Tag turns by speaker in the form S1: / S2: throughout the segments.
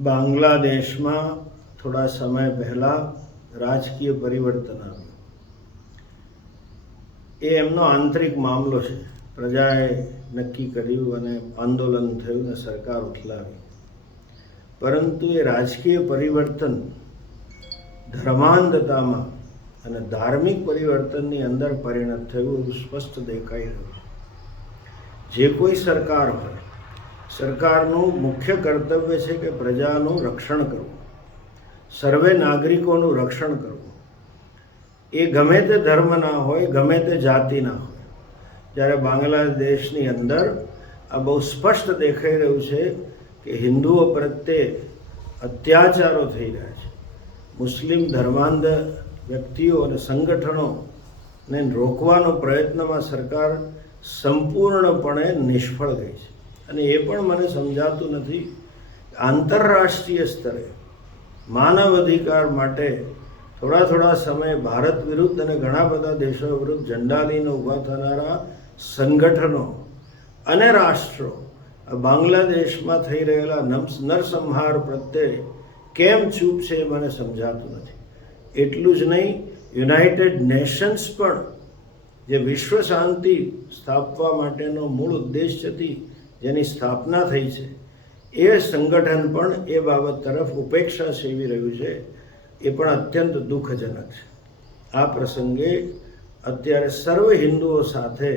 S1: બાંગ્લાદેશમાં થોડા સમય પહેલાં રાજકીય પરિવર્તન આવ્યું. એ એમનો આંતરિક મામલો છે. પ્રજાએ નક્કી કર્યું અને આંદોલન થયું અને સરકાર ઉઠલાવી પરંતુ એ રાજકીય પરિવર્તન ધર્માંધતામાં અને ધાર્મિક પરિવર્તનની અંદર પરિણત થયું એવું સ્પષ્ટ દેખાઈ રહ્યું. છે જે કોઈ સરકાર હોય સરકારનું મુખ્ય કર્તવ્ય છે કે પ્રજાનું રક્ષણ કરવું. સર્વે નાગરિકોનું રક્ષણ કરવું. એ ગમે તે ધર્મના હોય, ગમે તે જાતિના હોય. જ્યારે બાંગ્લાદેશની અંદર આ બહુ સ્પષ્ટ દેખાઈ રહ્યું છે કે હિન્દુઓ પ્રત્યે અત્યાચારો થઈ રહ્યા છે. મુસ્લિમ ધર્માંધ વ્યક્તિઓ અને સંગઠનોને રોકવાનો પ્રયત્નમાં સરકાર સંપૂર્ણપણે નિષ્ફળ ગઈ છે. અને એ પણ મને સમજાતું નથી. આંતરરાષ્ટ્રીય સ્તરે માનવ અધિકાર માટે થોડા થોડા સમયે ભારત વિરુદ્ધ અને ઘણા બધા દેશો વિરુદ્ધ ઝંડા લઈને ઊભા થનારા સંગઠનો અને રાષ્ટ્રો બાંગ્લાદેશમાં થઈ રહેલા નરસંહાર પ્રત્યે કેમ ચૂપ છે એ મને સમજાતું નથી. એટલું જ નહીં, યુનાઇટેડ નેશન્સ પણ જે વિશ્વ શાંતિ સ્થાપવા માટેનો મૂળ ઉદ્દેશથી જેની સ્થાપના થઈ છે. એ સંગઠન પણ એ બાબત તરફ ઉપેક્ષા સેવી રહ્યું છે. એ પણ અત્યંત દુઃખજનક છે. આ પ્રસંગે અત્યારે સર્વ હિન્દુઓ સાથે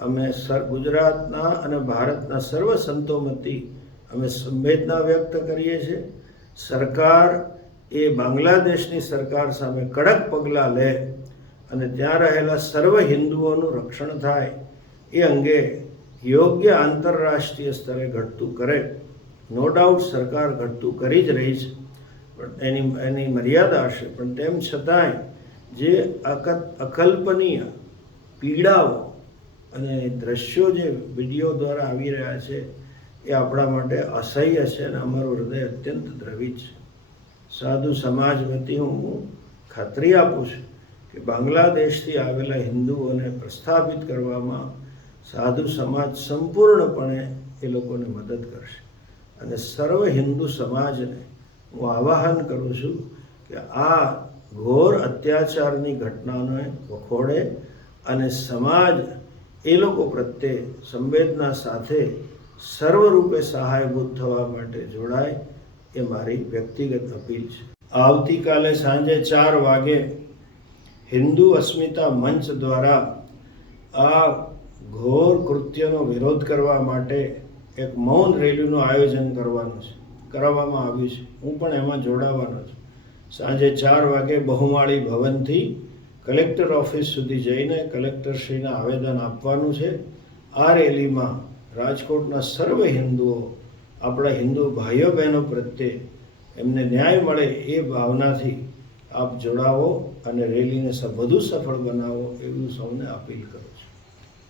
S1: અમે સર, ગુજરાતના અને ભારતના સર્વ સંતોમતી અમે સંવેદના વ્યક્ત કરીએ છીએ. સરકાર એ બાંગ્લાદેશની સરકાર સામે કડક પગલાં લે અને ત્યાં રહેલા સર્વ હિન્દુઓનું રક્ષણ થાય એ અંગે યોગ્ય આંતરરાષ્ટ્રીય સ્તરે ઘટતું કરે. નો ડાઉટ સરકાર ઘટતું કરી જ રહી છે, પણ એની એની મર્યાદા હશે. પણ તેમ છતાંય જે અક અકલ્પનીય પીડાઓ અને દ્રશ્યો જે વીડિયો દ્વારા આવી રહ્યા છે, એ આપણા માટે અસહ્ય છે અને અમારું હૃદય અત્યંત દ્રવિત છે. સાધુ સમાજ વતી હું ખાતરી આપું છું કે બાંગ્લાદેશથી આવેલા હિન્દુઓને પ્રસ્થાપિત કરવામાં સાધુ સમાજ સંપૂર્ણપણે એ લોકોને મદદ કરશે. અને સર્વ હિન્દુ સમાજને હું આવાહન કરું છું કે આ ઘોર અત્યાચારની ઘટનાને વખોડે અને સમાજ એ લોકો પ્રત્યે સંવેદના સાથે સર્વરૂપે સહાયભૂત થવા માટે જોડાય એ મારી વ્યક્તિગત અપીલ છે. આવતીકાલે સાંજે ચાર વાગે હિન્દુ અસ્મિતા મંચ દ્વારા આ ઘોર કૃત્યનો વિરોધ કરવા માટે એક મૌન રેલીનું આયોજન કરવાનું છે કરવામાં આવ્યું છે. હું પણ એમાં જોડાવાનો છું. સાંજે ચાર વાગે બહુમાળી ભવનથી કલેક્ટર ઓફિસ સુધી જઈને કલેક્ટરશ્રીને આવેદન આપવાનું છે. આ રેલીમાં રાજકોટના સર્વ હિન્દુઓ, આપણા હિન્દુ ભાઈઓ બહેનો પ્રત્યે એમને ન્યાય મળે એ ભાવનાથી આપ જોડાવો અને રેલીને વધુ સફળ બનાવો એવું સૌને અપીલ કરું